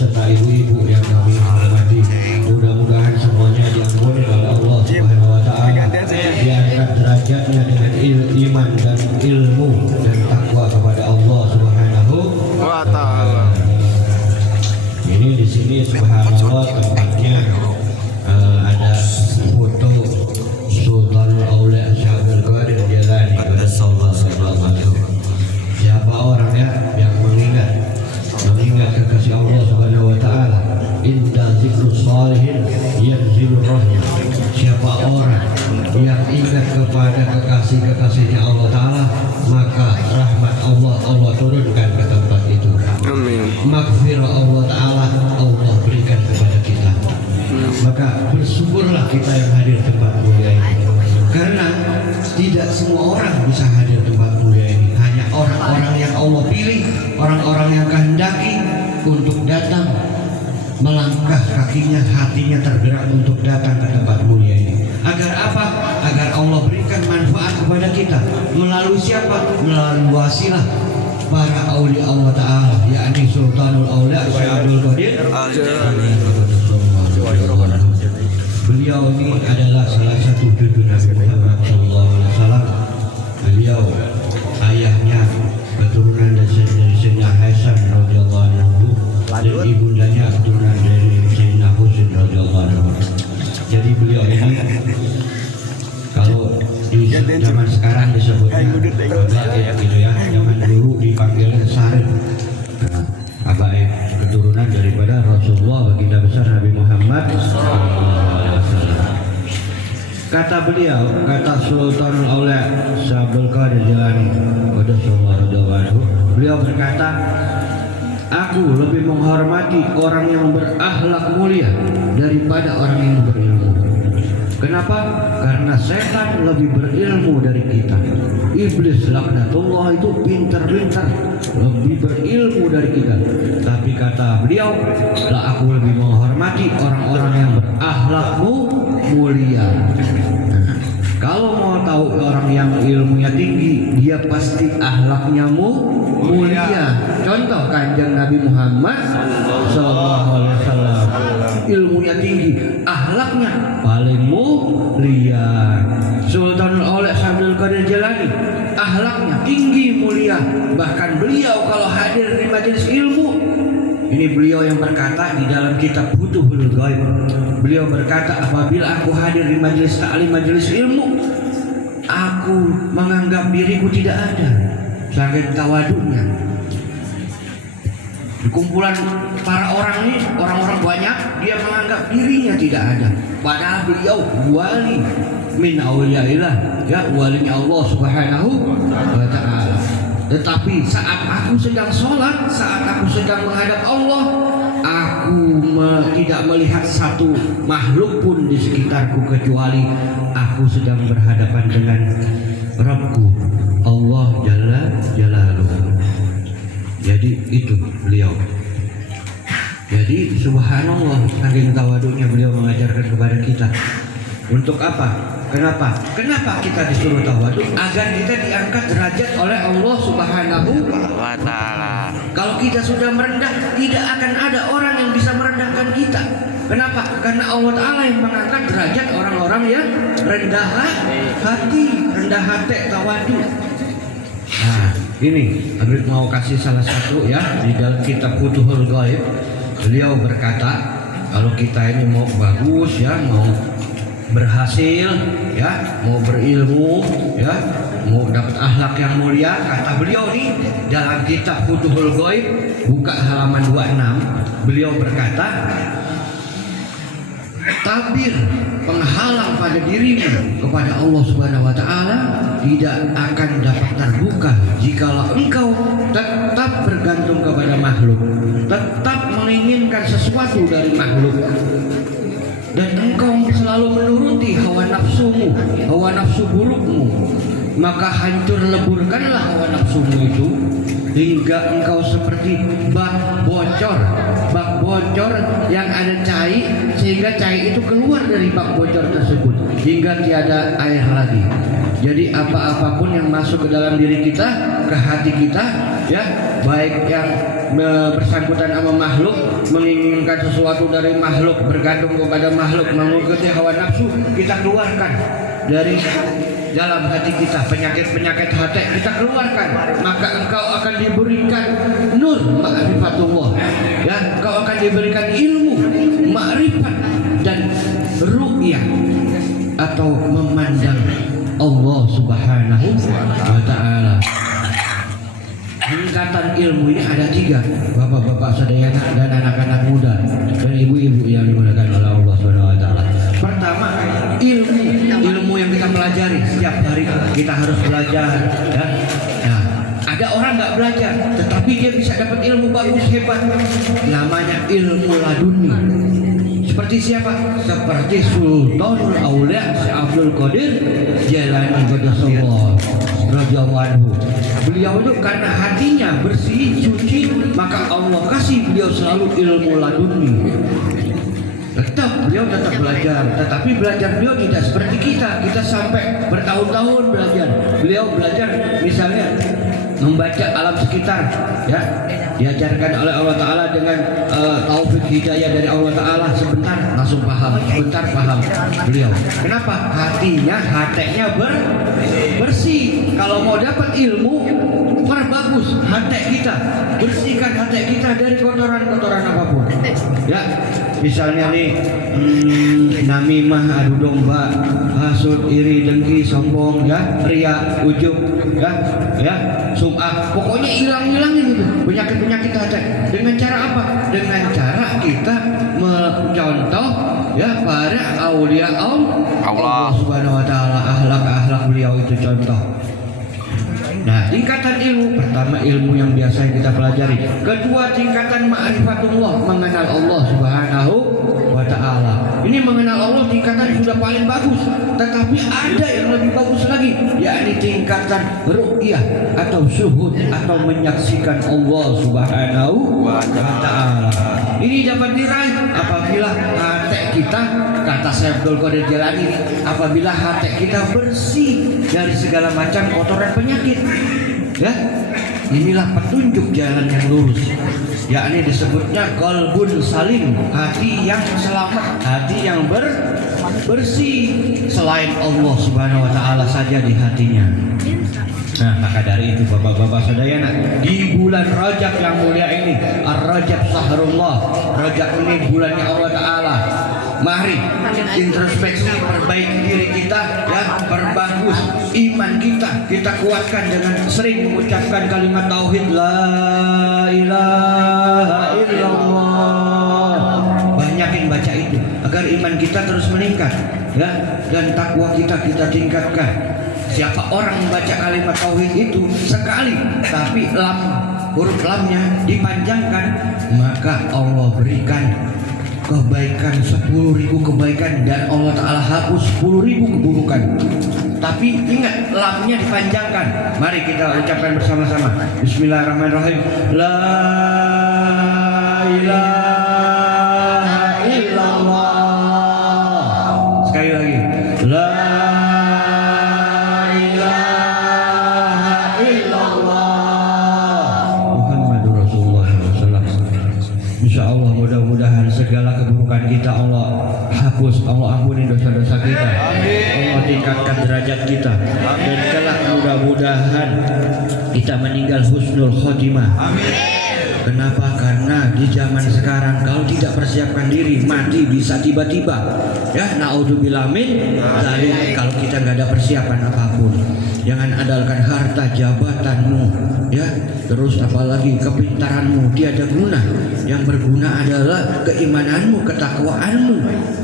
beserta ibu-ibu yang kami hormati. Mudah-mudahan semuanya diampuni oleh Allah Subhanahu wa taala, diangkat derajatnya dengan iman dan ilmu dan takwa kepada Allah Subhanahu wa taala. Ini di sini subhanallah tempatnya ada foto Sultanul Aulia Syekh Abdul Qadir Jailani. Siapa orang ya yang mengingat kekasih Allah Subhanahu wa taala, inda zikrus shalihin yanzilur rahmah. Siapa orang yang ingat kepada kekasih-kekasihnya Allah taala, maka rahmat Allah turunkan ke tempat itu. Amin. Maghfirah Allah taala Allah berikan kepada kita. Maka bersyukurlah kita yang hadir tempat mulia ini, karena tidak semua orang bisa hadir tempat mulia ini. Hanya orang-orang yang Allah pilih, orang-orang yang kehendaki untuk datang, melangkah kakinya, hatinya tergerak untuk datang ke tempat mulia ini. Agar apa? Agar Allah berikan manfaat kepada kita. Melalui siapa? Melalui wasilah para aulia Allah Ta'ala, yakni Sultanul Aulia Syekh Abdul Qadir. Beliau ini adalah salah satu cucu Nabi Muhammad SAW. Beliau ayahnya keturunan dari Sayyidina Hasan radhiyallahu anhu dan ibundanya keturunan dari Sayyidina Husain radhiyallahu anhu. Jadi beliau ini kalau di zaman sekarang disebutnya Abaib gitu ya, zaman dulu dipanggilnya Sarif. Abaib keturunan daripada Rasulullah, baginda besar Nabi Muhammad. Kata beliau, kata Sultanul Aulia Syekh Abdul Qadir Jailani, beliau berkata, aku lebih menghormati orang yang berakhlak mulia daripada orang yang berilmu. Kenapa? Karena setan lebih berilmu dari kita. Iblis laknatullah itu pintar-pintar, lebih berilmu dari kita. Tapi kata beliau, lah aku lebih menghormati orang-orang yang berakhlak mulia. Kalau mau tahu orang yang ilmunya tinggi, dia pasti akhlaknya mulia. Contoh Kanjeng Nabi Muhammad SAW, ilmunya tinggi, akhlaknya paling mulia. Sultanul Aulia Syekh Abdul Qadir Jailani, akhlaknya tinggi mulia. Bahkan beliau kalau hadir di majelis ilmu, ini beliau yang berkata di dalam kitab Futuhul Ghaib. Beliau berkata, apabila aku hadir di majelis ta'lim, majelis ilmu, aku menganggap diriku tidak ada. Saking tawaduknya. Di kumpulan para orang ini, orang-orang banyak, dia menganggap dirinya tidak ada. Padahal beliau wali min auliyaillah, ya, walinya Allah Subhanahu wa taala. Tetapi saat aku sedang sholat, saat aku sedang menghadap Allah, aku tidak melihat satu makhluk pun di sekitarku kecuali aku sedang berhadapan dengan Rabbku Allah Jalla Jalaluhu. Jadi itu beliau. Jadi subhanallah, saking tawaduknya beliau mengajarkan kepada kita. Untuk apa? Kenapa? Kenapa kita disuruh tawaduk? Agar kita diangkat derajat oleh Allah Subhanahu wa taala. Kalau kita sudah merendah, tidak akan ada orang yang bisa merendahkan kita. Kenapa? Karena Allah Ta'ala yang mengangkat derajat orang-orang yang rendah hati, tawaduk. Nah, ini Habib mau kasih salah satu ya di dalam kitab Futuhul Ghaib. Beliau berkata, kalau kita ini mau bagus ya, mau berhasil ya, mau berilmu ya, mau dapat akhlak yang mulia, kata beliau nih dalam kitab Futuhul Ghaib, buka halaman 26, beliau berkata, tabir penghalang pada dirimu kepada Allah Subhanahu wa taala tidak akan dapat terbuka jikalau engkau tetap bergantung kepada makhluk, tetap menginginkan sesuatu dari makhluk, dan engkau selalu menuruti hawa nafsumu, hawa nafsu burukmu, maka hancur leburkanlah hawa nafsumu itu hingga engkau seperti bak bocor yang ada cai, sehingga cai itu keluar dari bak bocor tersebut hingga tiada air lagi. Jadi apa-apapun yang masuk ke dalam diri kita, ke hati kita, ya, baik yang bersangkutan sama makhluk, menginginkan sesuatu dari makhluk, bergantung kepada makhluk, mengikuti hawa nafsu, kita keluarkan dari dalam hati kita, penyakit-penyakit hati kita keluarkan, maka engkau akan diberikan nur ma'rifatullah, ya, engkau akan diberikan ilmu ma'rifat dan ru'yah atau memandang Allah Subhanahu wa ta'ala. Tingkatan ilmu ini ada 3, bapak-bapak sadayana dan anak-anak muda dan ibu-ibu yang dimuliakan oleh Allah Subhanahu wa ta'ala. Pertama, ilmu yang kita pelajari setiap hari kita harus belajar, ya. Nah, ada orang nggak belajar tetapi dia bisa dapat ilmu bagus hebat, namanya ilmu laduni. Seperti siapa? Seperti Sultanul Aulia Abdul Qadir Jailani Qaddasallahu radhiyallahu anhu. Beliau itu karena hatinya bersih, suci, maka Allah kasih beliau selalu ilmu laduni. Beliau tetap belajar, tetapi belajar beliau tidak seperti kita sampai bertahun-tahun belajar. Beliau belajar misalnya membaca alam sekitar, ya, diajarkan oleh Allah Ta'ala dengan taufik hidayah dari Allah Ta'ala, sebentar langsung paham, sebentar paham beliau. Kenapa? Hatinya bersih. Kalau mau dapat ilmu, perbagus hati kita, bersihkan hati kita dari kotoran-kotoran apapun, ya. Misalnya nih, namimah, adu domba, hasud, iri, dengki, sombong, ya, ria, ujub, ya, sum'ah, pokoknya hilang-hilangin itu penyakit-penyakit hati. Dengan cara apa? Dengan cara kita mencontoh, ya, para aulia Allah Subhanahu wa ta'ala, akhlak beliau itu contoh. Nah, tingkatan ilmu, pertama ilmu yang biasa kita pelajari. Kedua, tingkatan ma'rifatullah, mengenal Allah Subhanahu wa ta'ala. Ini mengenal Allah tingkatan sudah paling bagus, tetapi ada yang lebih bagus lagi, yakni tingkatan ru'yah atau syuhud atau menyaksikan Allah Subhanahu wa ta'ala. Ini dapat diraih apabila hati kita, kata Syekh Abdul Qadir Jailani, apabila hati kita bersih dari segala macam kotoran penyakit, ya. Inilah petunjuk jalan yang lurus, yakni disebutnya qalbun salim, hati yang selamat, hati yang bersih, selain Allah Subhanahu wa ta'ala saja di hatinya. Nah, maka dari itu bapak-bapak sadayana, di bulan Rajab yang mulia ini, Ar-Rajab Sahrullah, Rajab ini bulannya Allah Ta'ala. Mari introspeksi, perbaiki diri kita, ya, perbagus iman kita kuatkan dengan sering mengucapkan kalimat tauhid la ilaha illallah. Banyakin baca itu agar iman kita terus meningkat, ya, dan takwa kita tingkatkan. Siapa orang membaca kalimat tauhid itu sekali, tapi huruf lamnya dipanjangkan, maka Allah berikan kebaikan 10.000 kebaikan dan Allah Ta'ala hapus 10.000 keburukan. Tapi ingat, lamnya dipanjangkan. Mari kita ucapkan bersama-sama. Bismillahirrahmanirrahim. La ilaha illallah. Sekali lagi. La Insyaallah mudah-mudahan segala keburukan kita Allah hapus, Allah ampuni dosa-dosa kita, Allah tingkatkan derajat kita, dan kelak mudah-mudahan kita meninggal husnul khotimah. Kenapa? Karena di zaman sekarang kalau tidak persiapkan diri, mati bisa tiba-tiba, ya, naudzubillah min dzalik. Kalau kita nggak ada persiapan apapun, jangan andalkan harta jabatanmu, ya, terus apalagi kepintaranmu, tiada guna. Yang berguna adalah keimananmu, ketakwaanmu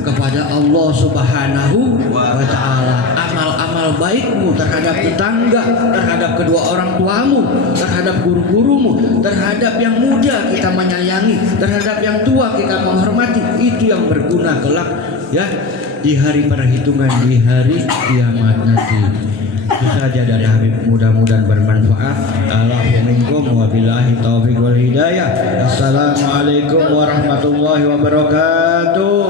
kepada Allah Subhanahu wa ta'ala, amal-amal baikmu terhadap tetangga, terhadap kedua orang tuamu, terhadap guru-gurumu, terhadap yang muda kita menyayangi, terhadap yang tua kita menghormati. Itu yang berguna kelak, ya, di hari perhitungan, di hari kiamat nanti. Itu saja dari Habib, mudah-mudahan bermanfaat. Alhamdulillah, wabillahi taufiq wal hidayah. Assalamualaikum warahmatullahi wabarakatuh.